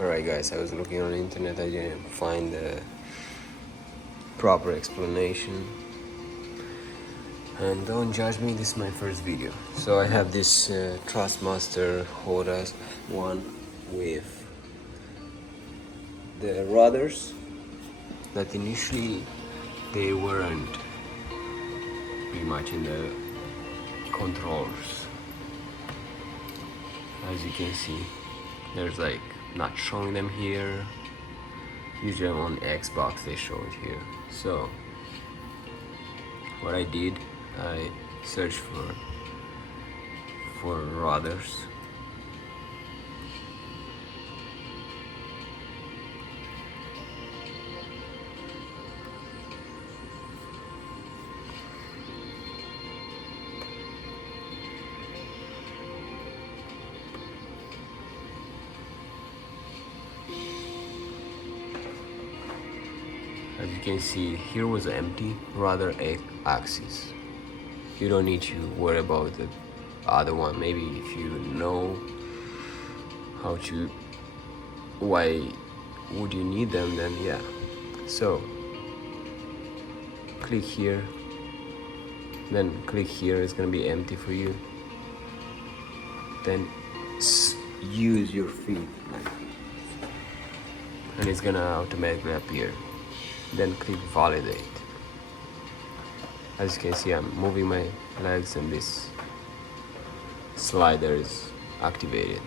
Alright guys, I was looking on the internet, I didn't find the proper explanation. And don't judge me, this is my first video. So I have this Thrustmaster Hotas One with the rudders that initially they weren't pretty much in the controllers. As you can see, there's like not showing them here. Usually on Xbox they show it here. So what I did, I searched for rudders. As you can see, here was empty rudder axis. You don't need to worry about the other one. Maybe if you know how to, why would you need them, then yeah. So click here, then click here, it's gonna be empty for you. Then use your feet and it's gonna automatically appear. Then click validate. As you can see, I'm moving my legs and this slider is activated.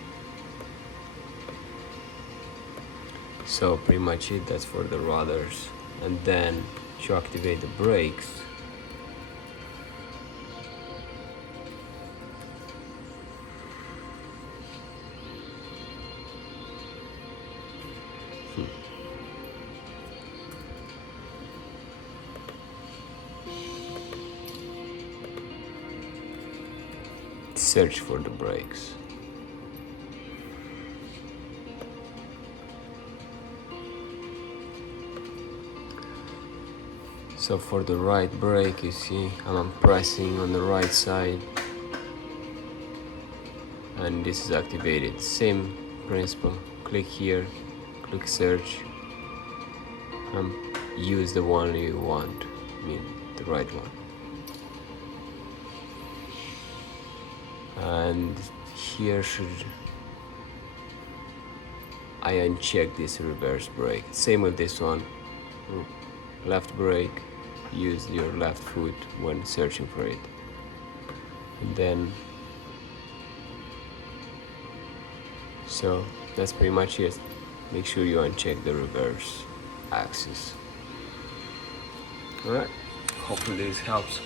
So pretty much it, that's for the rudders. And then to activate the brakes, search for the brakes. So for the right brake, you see I'm pressing on the right side and this is activated. Same principle, click here, click search and use the one you want, I mean the right one. And here I uncheck this reverse brake. Same with this one. Left brake, use your left foot when searching for it. And then, so that's pretty much it. Make sure you uncheck the reverse axis. Alright, hopefully this helps.